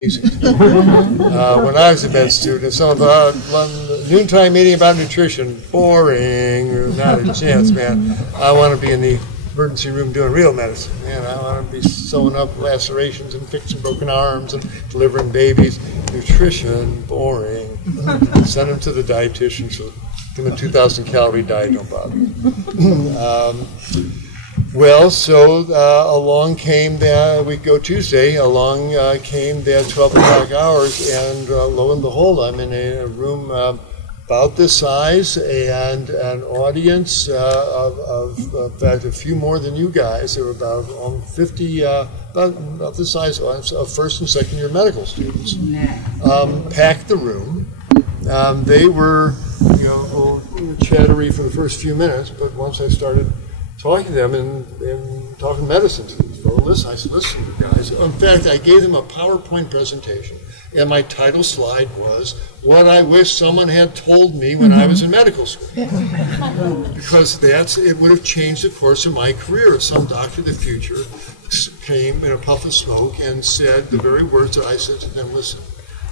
when I was a med student, some about noontime meeting about nutrition, boring, not a chance, man. I want to be in the emergency room doing real medicine, man. I want to be sewing up lacerations and fixing broken arms and delivering babies. Nutrition, boring. Send them to the dietitian, so give them a 2,000 calorie diet, don't bother. Well, so along came that, we go Tuesday, along came that 12 o'clock hours, and lo and behold, I'm in a room about this size and an audience of in fact, a few more than you guys. There were about 50, about this size of first and second year medical students. Packed the room. They were, chattery for the first few minutes, but once I started talking to them and talking medicine to these folks, I said, listen, you guys. In fact, I gave them a PowerPoint presentation, and my title slide was, what I wish someone had told me when I was in medical school. Because it would have changed the course of my career if some doctor of the future came in a puff of smoke and said the very words that I said to them, listen,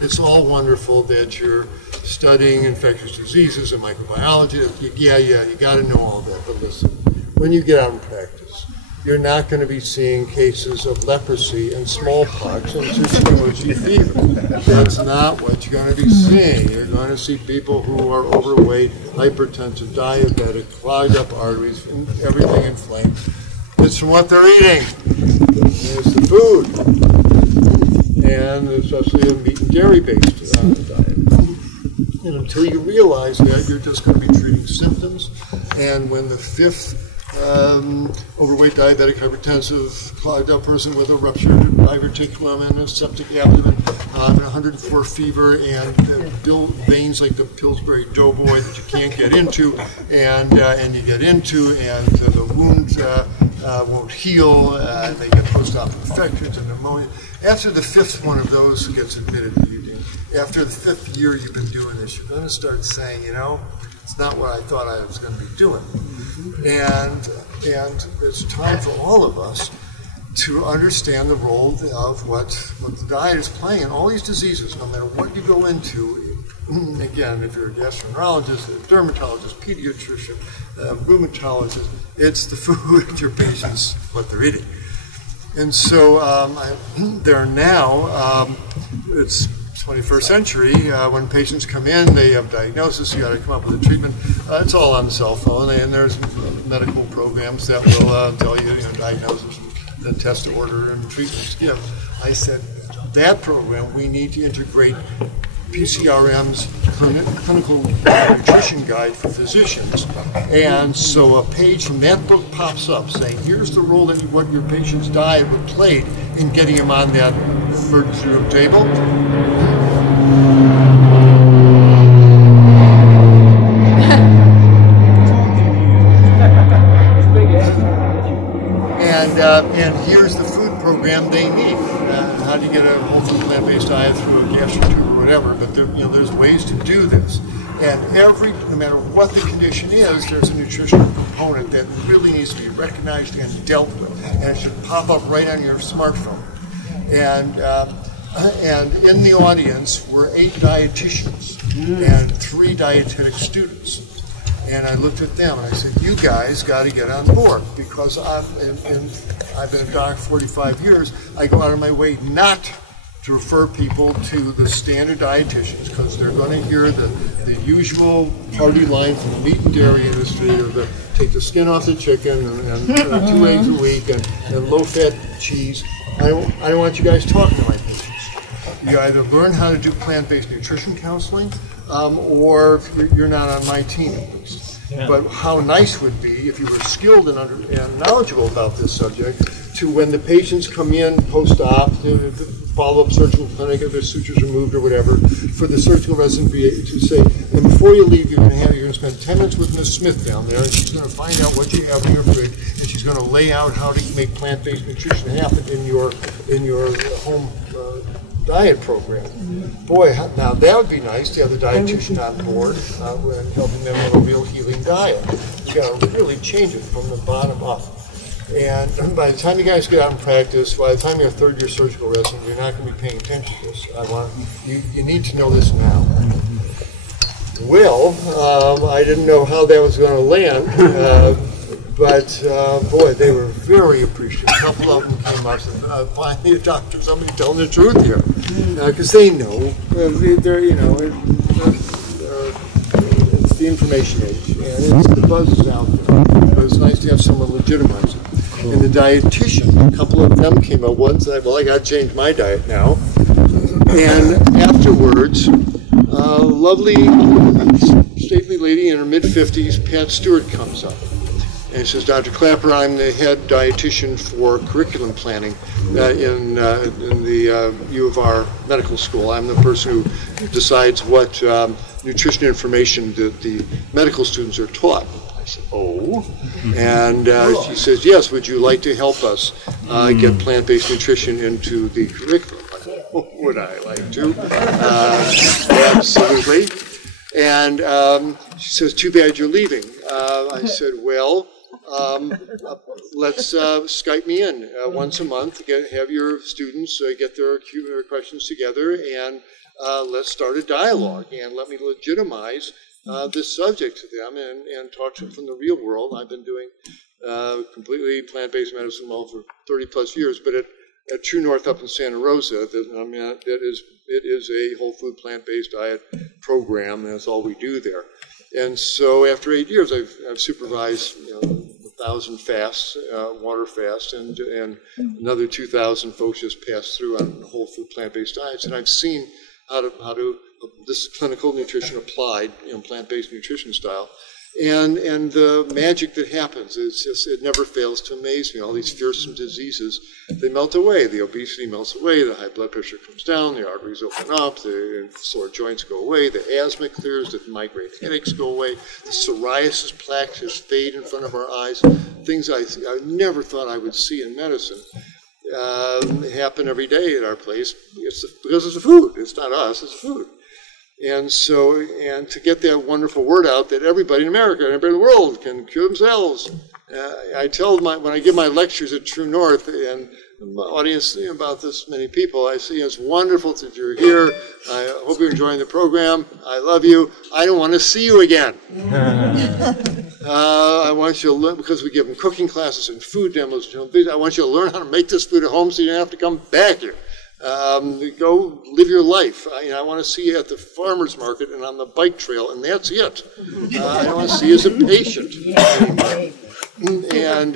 it's all wonderful that you're studying infectious diseases and microbiology. Yeah, you got to know all that, but listen, when you get out in practice, you're not going to be seeing cases of leprosy and smallpox and tuberculosis fever. That's not what you're going to be seeing. You're going to see people who are overweight, hypertensive, diabetic, clogged up arteries, and everything inflamed. It's from what they're eating. It's the food. And especially a meat and dairy-based diet. And until you realize that, you're just going to be treating symptoms. And when the fifth overweight, diabetic, hypertensive, clogged up person with a ruptured diverticulum and a septic abdomen, and 104 fever, and veins like the Pillsbury Doughboy that you can't get into, and you get into, and the wound won't heal, they get post-op infections and pneumonia. After the fifth one of those gets admitted, after the fifth year you've been doing this, you're going to start saying, it's not what I thought I was going to be doing. And it's time for all of us to understand the role of what the diet is playing in all these diseases, no matter what you go into. Again, if you're a gastroenterologist, a dermatologist, pediatrician, rheumatologist, it's the food your patients, what they're eating. And so there now, it's 21st century, when patients come in, they have diagnosis, you got to come up with a treatment. It's all on the cell phone, and there's medical programs that will tell you, diagnosis, and the test order, and treatments to give. I said, that program, we need to integrate PCRM's clinical nutrition guide for physicians. And so a page from that book pops up saying, here's the role that what your patient's diet would play in getting him on that emergency room table. And here's the food program they need. How do you get a whole food plant-based diet through a gastric tube or whatever? But there's ways to do this. And no matter what the condition is, there's a nutritional component that really needs to be recognized and dealt with. And it should pop up right on your smartphone. And in the audience were 8 dietitians and 3 dietetic students. And I looked at them and I said, you guys got to get on board, because I've been a doc 45 years. I go out of my way not to refer people to the standard dietitians, because they're going to hear the usual party line from the meat and dairy industry, or take the skin off the chicken and 2 eggs a week and low-fat cheese. I don't want you guys talking to my patients. You either learn how to do plant-based nutrition counseling, or you're not on my team at least. Yeah. But how nice would be if you were skilled and knowledgeable about this subject, to when the patients come in post-op, follow-up surgical clinic, if their sutures removed or whatever, for the surgical resident to say, and before you leave, you're going to spend 10 minutes with Ms. Smith down there, and she's going to find out what you have in your fridge, and she's going to lay out how to make plant-based nutrition happen in your home diet program. Boy, now that would be nice to have the dietitian on board and helping them with a real healing diet. You've got to really change it from the bottom up. And by the time you guys get out and practice, by the time you're a third-year surgical resident, you're not going to be paying attention to this. You need to know this now. Well, I didn't know how that was going to land, but boy, they were very appreciative. A couple of them came up and said, "Finally, a doctor, somebody telling the truth here," because they know they're it's the information age, and the buzz is out there. But it's nice to have someone legitimize it. And the dietitian, a couple of them came up. One said, "Well, I got to change my diet now." And afterwards, a lovely, stately lady in her mid-50s, Pat Stewart, comes up. And says, "Dr. Klaper, I'm the head dietitian for curriculum planning in the U of R medical school. I'm the person who decides what nutrition information the medical students are taught." I said, "Oh." And she says, "Yes, would you like to help us get plant-based nutrition into the curriculum?" I said, "Oh, would I like to?" Absolutely. And she says, "Too bad you're leaving." I said, "Well, let's Skype me in once a month, have your students get their questions together, and let's start a dialogue, and let me legitimize this subject to them and talk to them from the real world." I've been doing completely plant-based medicine for 30 plus years, but at True North up in Santa Rosa, it is a whole food plant-based diet program, and that's all we do there. And so after 8 years, I've supervised 1,000 fasts, water fasts, and another 2,000 folks just passed through on whole food plant-based diets, and I've seen how to this is clinical nutrition applied, plant-based nutrition style, and the magic that happens is just, it never fails to amaze me. All these fearsome diseases, they melt away. The obesity melts away, the high blood pressure comes down, the arteries open up, the sore joints go away, the asthma clears, the migraine headaches go away, the psoriasis plaques just fade in front of our eyes. Things I never thought I would see in medicine happen every day at our place because it's the food. It's not us, it's the food. And so, and to get that wonderful word out that everybody in America, everybody in the world can cure themselves. I tell when I give my lectures at True North, and my audience, about this many people, I say, "It's wonderful that you're here. I hope you're enjoying the program. I love you. I don't want to see you again." I want you to learn, because we give them cooking classes and food demos. I want you to learn how to make this food at home so you don't have to come back here. Go live your life. I want to see you at the farmer's market and on the bike trail, and that's it. I don't want to see you as a patient. And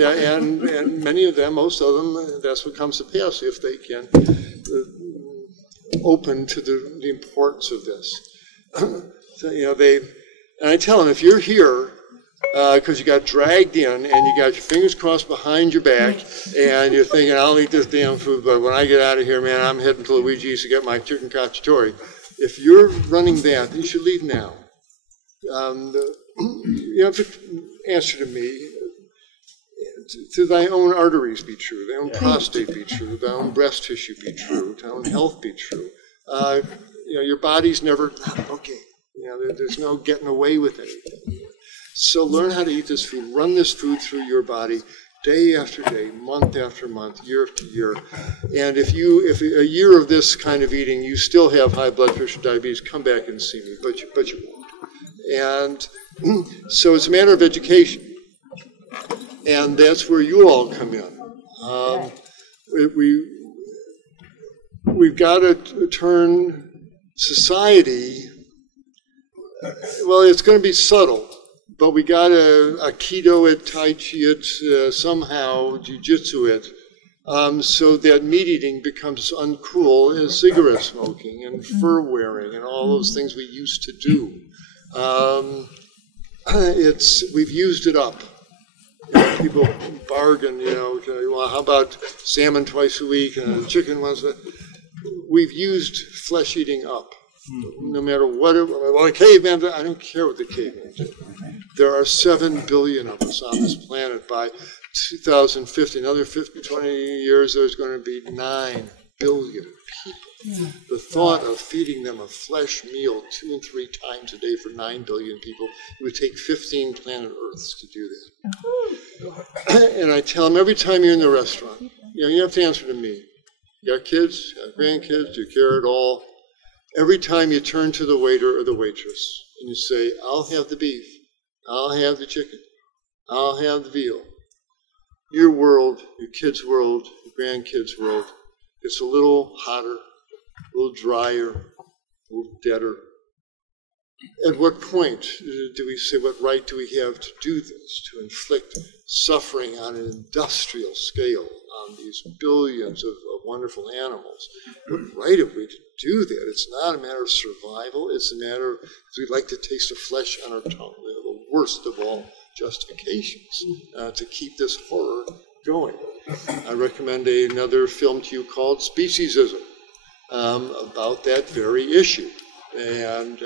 many of them, most of them, that's what comes to pass if they can open to the importance of this. So, and I tell them, if you're here because you got dragged in and you got your fingers crossed behind your back and you're thinking, "I'll eat this damn food, but when I get out of here, man, I'm heading to Luigi's to get my chicken cacciatore." If you're running that, you should leave now. You have to answer to me. To thy own arteries be true, thy own prostate be true, thy own breast tissue be true, thy own health be true. Your body's never, okay, there's no getting away with anything. So learn how to eat this food, run this food through your body day after day, month after month, year after year. And if a year of this kind of eating, you still have high blood pressure, diabetes, come back and see me, but you won't. And so it's a matter of education. And that's where you all come in. We've got to turn society, well, it's going to be subtle, but we got to Aikido it, Tai Chi it, somehow Jiu-Jitsu it, so that meat eating becomes uncool as cigarette smoking and fur wearing and all those things we used to do. We've used it up. People bargain, well, how about salmon twice a week and chicken once a week? We've used flesh eating up. No matter what, well, a caveman, I don't care what the caveman did. There are 7 billion of us on this planet. By 2050, another 20 years, there's going to be 9 billion people. The thought of feeding them a flesh meal 2 and 3 times a day for 9 billion people, it would take 15 planet Earths to do that. And I tell them every time you're in the restaurant, you have to answer to me. You got kids, you got grandkids, do you care at all? Every time you turn to the waiter or the waitress and you say, I'll have the beef, I'll have the chicken, I'll have the veal. Your world, your kids' world, your grandkids' world, it's a little hotter, a little drier, a little deader. At what point do we say, what right do we have to do this, to inflict suffering on an industrial scale on these billions of wonderful animals? What right have we to do that? It's not a matter of survival. It's a matter of, we'd like to taste the flesh on our tongue. We have the worst of all justifications to keep this horror going. I recommend another film to you called Speciesism about that very issue. And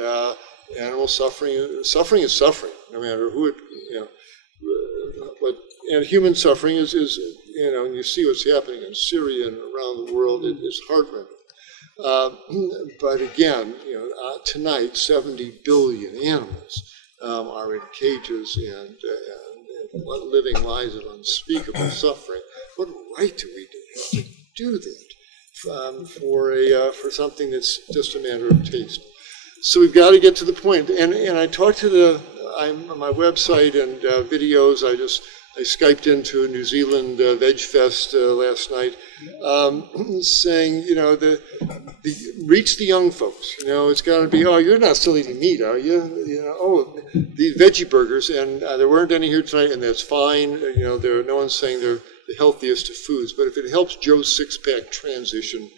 animal suffering is suffering, no matter who it, and human suffering is and you see what's happening in Syria and around the world, it is heart-rending. But again, tonight, 70 billion animals are in cages and living lives of unspeakable suffering. What right do we have to do that for something that's just a matter of taste? So we've got to get to the point. And I talked to on my website and videos. I Skyped into a New Zealand Veg Fest last night, saying, reach the young folks. It's got to be, oh, you're not still eating meat, are you? Oh, these veggie burgers, and there weren't any here tonight, and that's fine. No one's saying they're the healthiest of foods, but if it helps Joe's six-pack transition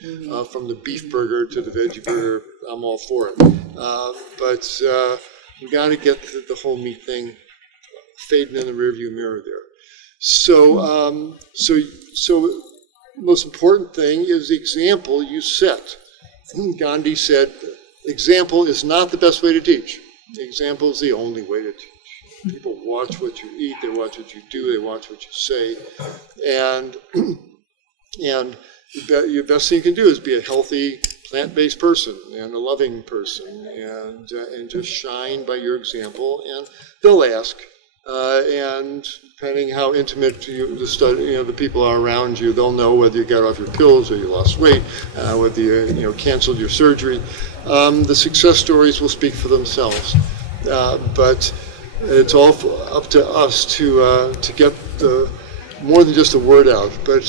from the beef burger to the veggie burger, I'm all for it. But we got to get the whole meat thing fading in the rearview mirror there. So most important thing is the example you set. Gandhi said, example is not the best way to teach. Example is the only way to teach. People watch what you eat, they watch what you do, they watch what you say, and the best thing you can do is be a healthy, plant-based person and a loving person, and just shine by your example. And they'll ask, and depending how intimate the people are around you, they'll know whether you got off your pills or you lost weight, whether you canceled your surgery. The success stories will speak for themselves, but it's all up to us to get more than just the word out. But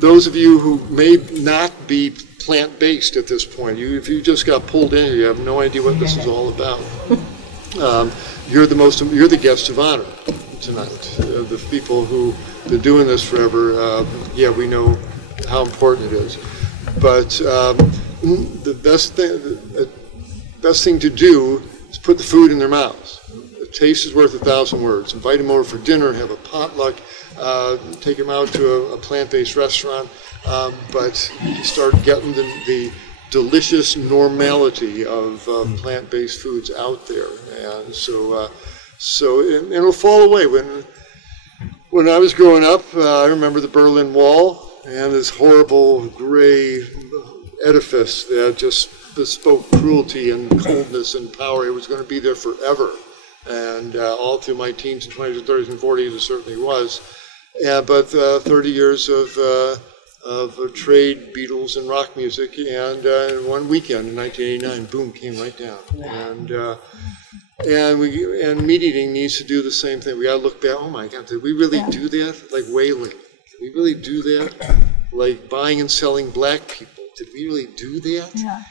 those of you who may not be plant-based at this point, if you just got pulled in here, you have no idea what this is all about. You're the guest of honor tonight. The people who been doing this forever, we know how important it is. But the best thing to do is put the food in their mouths. The taste is worth 1,000 words. Invite them over for dinner, have a potluck, take them out to a plant-based restaurant, but you start getting the delicious normality of plant-based foods out there, and so it'll fall away. When I was growing up, I remember the Berlin Wall and this horrible gray edifice that just bespoke cruelty and coldness and power. It was going to be there forever, and all through my teens and 20s and 30s and 40s, it certainly was. But 30 years of trade, Beatles, and rock music, and one weekend in 1989, boom, came right down. And meat eating needs to do the same thing. We got to look back. Oh my God, did we really do that? Like whaling, did we really do that? Like buying and selling black people, did we really do that? Yeah.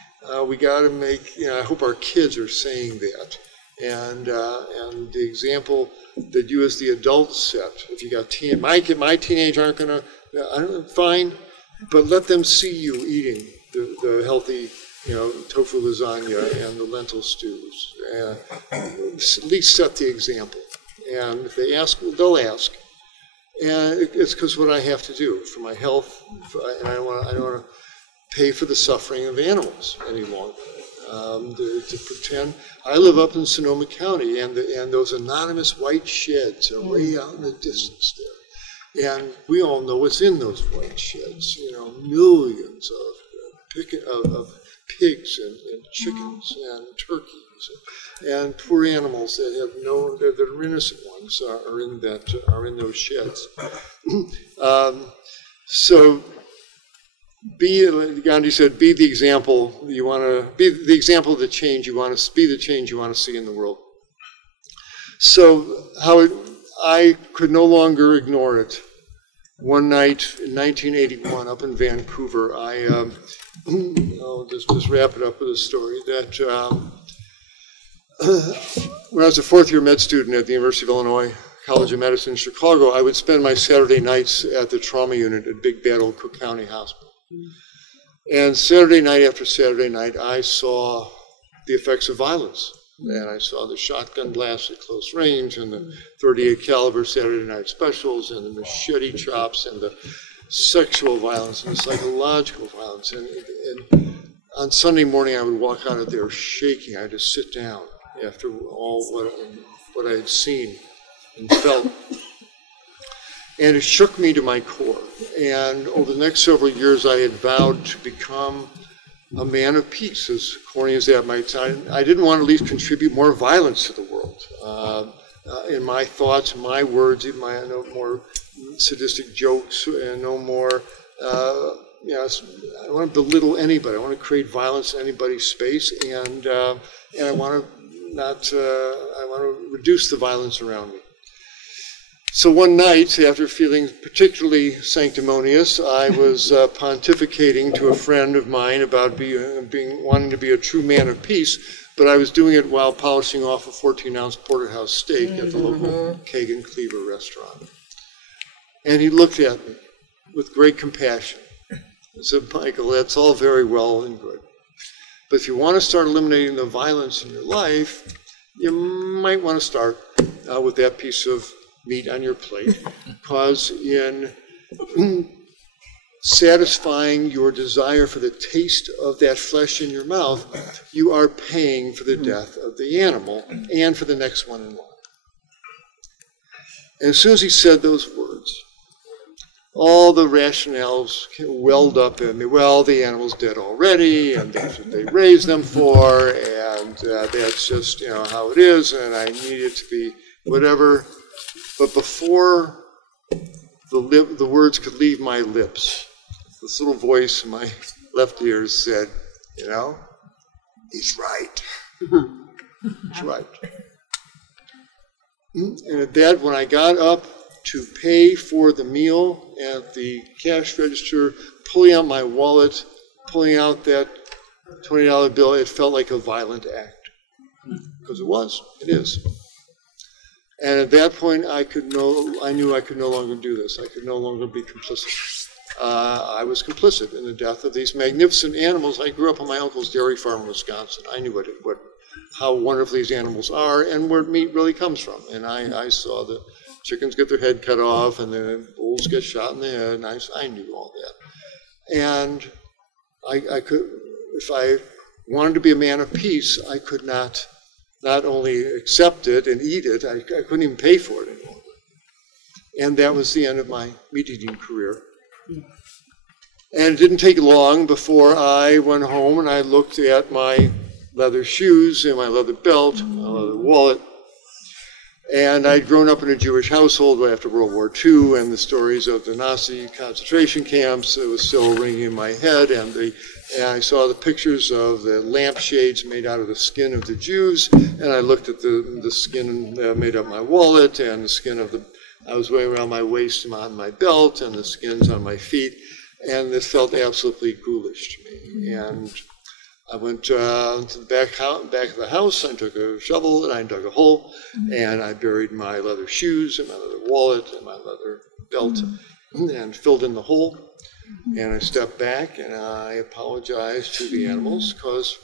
We got to make. I hope our kids are saying that. And the example that you as the adults set. If you got my teenage aren't gonna. Fine, but let them see you eating the healthy, tofu lasagna and the lentil stews. At least set the example. And if they ask, they'll ask. And it's because what I have to do for my health, and I don't want to pay for the suffering of animals any longer. To pretend I live up in Sonoma County, and those anonymous white sheds are way out in the distance there. And we all know what's in those white sheds. You know, millions of pigs and chickens and turkeys and poor animals that have that are innocent ones are in those sheds. So Gandhi said, be the example you want to be, the example of the change you want to be, the change you want to see in the world. So I could no longer ignore it. One night in 1981, up in Vancouver, I'll just wrap it up with a story that when I was a fourth-year med student at the University of Illinois College of Medicine in Chicago, I would spend my Saturday nights at the trauma unit at Big Bad Old Cook County Hospital. And Saturday night after Saturday night, I saw the effects of violence. And I saw the shotgun blasts at close range and the .38 caliber Saturday night specials and the machete chops and the sexual violence and the psychological violence. And on Sunday morning, I would walk out of there shaking. I had to sit down after all what I had seen and felt. And it shook me to my core. And over the next several years, I had vowed to become a man of peace, as corny as that might sound. I didn't want to at least contribute more violence to the world. In my thoughts, my words, even no more sadistic jokes, and no more, I don't want to belittle anybody. I want to create violence in anybody's space, and I want to reduce the violence around me. So one night, after feeling particularly sanctimonious, I was pontificating to a friend of mine about wanting to be a true man of peace, but I was doing it while polishing off a 14-ounce porterhouse steak at the local Kagan Cleaver restaurant. And he looked at me with great compassion and said, Michael, that's all very well and good, but if you want to start eliminating the violence in your life, you might want to start with that piece of meat on your plate, because in satisfying your desire for the taste of that flesh in your mouth, you are paying for the death of the animal and for the next one in line. And as soon as he said those words, all the rationales welled up in me. Well, the animal's dead already, and that's what they raised them for, and that's just how it is, and I need it to be whatever. But before the words could leave my lips, this little voice in my left ear said, he's right. He's right. And at that, when I got up to pay for the meal at the cash register, pulling out my wallet, pulling out that $20 bill, it felt like a violent act. Because it is. And at that point, I knew I could no longer do this. I could no longer be complicit. I was complicit in the death of these magnificent animals. I grew up on my uncle's dairy farm in Wisconsin. I knew how wonderful these animals are and where meat really comes from. And I saw the chickens get their head cut off and the bulls get shot in the head, and I knew all that. And I could, if I wanted to be a man of peace, I could not only accept it and eat it, I couldn't even pay for it anymore. And that was the end of my meat-eating career. And it didn't take long before I went home and I looked at my leather shoes and my leather belt, my leather wallet. And I'd grown up in a Jewish household after World War II, and the stories of the Nazi concentration camps, it was still ringing in my head, and I saw the pictures of the lampshades made out of the skin of the Jews, and I looked at the skin that made up my wallet, and the skin I was wearing around my waist and on my belt, and the skins on my feet, and this felt absolutely ghoulish to me. And I went to the back of the house, I took a shovel, and I dug a hole, and I buried my leather shoes and my leather wallet and my leather belt, and filled in the hole. And I stepped back, and I apologized to the animals, because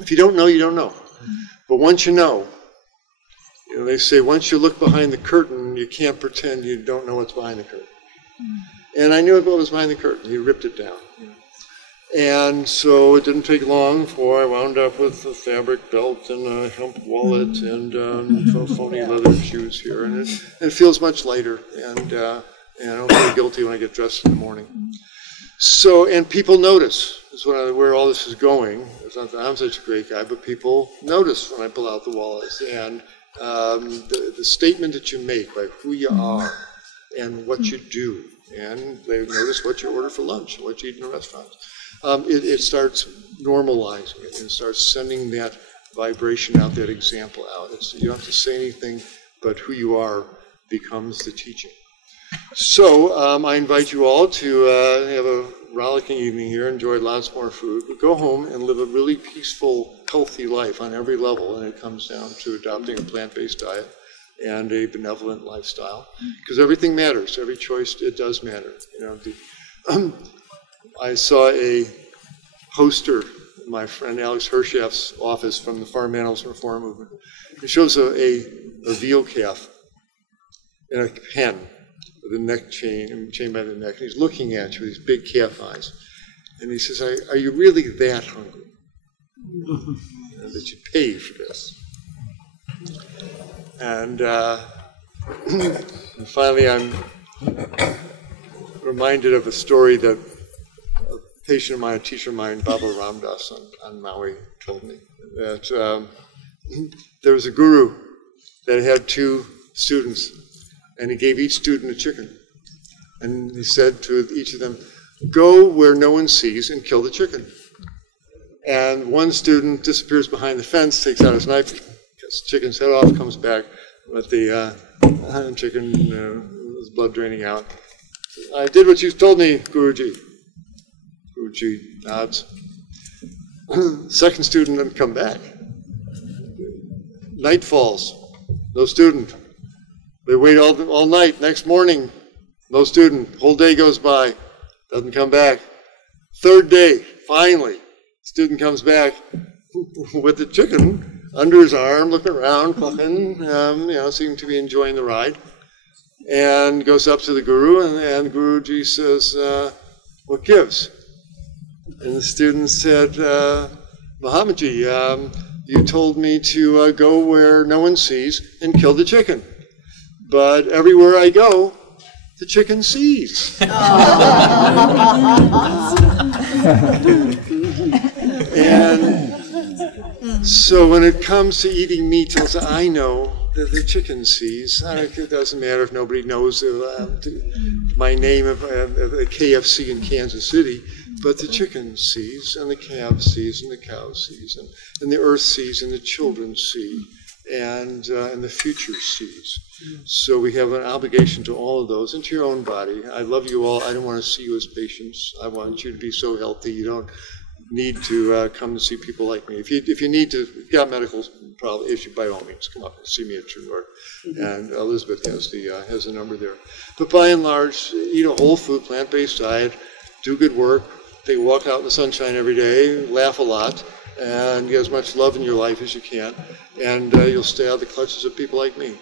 if you don't know, you don't know. But once you know, they say once you look behind the curtain, you can't pretend you don't know what's behind the curtain. And I knew what was behind the curtain. He ripped it down. And so it didn't take long before I wound up with a fabric belt and a hemp wallet and phony leather shoes here. And it feels much lighter. And and I don't feel guilty when I get dressed in the morning. So, and people notice. That's where all this is going. It's not that I'm such a great guy, but people notice when I pull out the wallets. And the statement that you make by who you are and what you do, and they notice what you order for lunch, what you eat in a restaurant. It starts normalizing it and starts sending that vibration out, that example out. You don't have to say anything, but who you are becomes the teaching. So I invite you all to have a rollicking evening here, enjoy lots more food, but go home and live a really peaceful, healthy life on every level, and it comes down to adopting a plant-based diet and a benevolent lifestyle, because everything matters. Every choice, it does matter. You know, I saw a poster in my friend Alex Hershaft's office from the Farm Animals Reform Movement. It shows a veal calf in a pen with a neck chain by the neck, and he's looking at you with these big calf eyes, and he says, "Are you really that hungry that you pay for this?" And finally, I'm reminded of a story that a patient of mine, a teacher of mine, Baba Ramdas on Maui, told me that there was a guru that had 2 students, and he gave each student a chicken. And he said to each of them, "Go where no one sees and kill the chicken." And one student disappears behind the fence, takes out his knife, cuts the chicken's head off, comes back with the chicken, with blood draining out. "I did what you told me, Guruji." Guruji nods. Second student doesn't come back. Night falls, no student. They wait all night. Next morning, no student. Whole day goes by, doesn't come back. Third day, finally, student comes back with the chicken under his arm, looking around, clucking, seeming to be enjoying the ride, and goes up to the guru, and Guruji says, "What gives?" And the student said, "Mahatmaji, you told me to go where no one sees and kill the chicken. But everywhere I go, the chicken sees." And so when it comes to eating meat, I know that the chicken sees. It doesn't matter if nobody knows my name of a KFC in Kansas City, but the chicken sees, and the calf sees, and the cow sees, and the earth sees, and the children see, and the future sees. So we have an obligation to all of those and to your own body. I love you all. I don't want to see you as patients. I want you to be so healthy. You don't need to come to see people like me. If you need to, if you've got medical issue, by all means, come up and see me at True North. And Elizabeth has the number there. But by and large, eat a whole food, plant-based diet, do good work, take a walk out in the sunshine every day, laugh a lot, and get as much love in your life as you can, and you'll stay out of the clutches of people like me.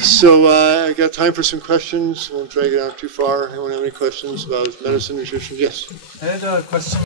So I got time for some questions. I won't drag it out too far. Anyone have any questions about medicine, nutrition? Yes? I had a question.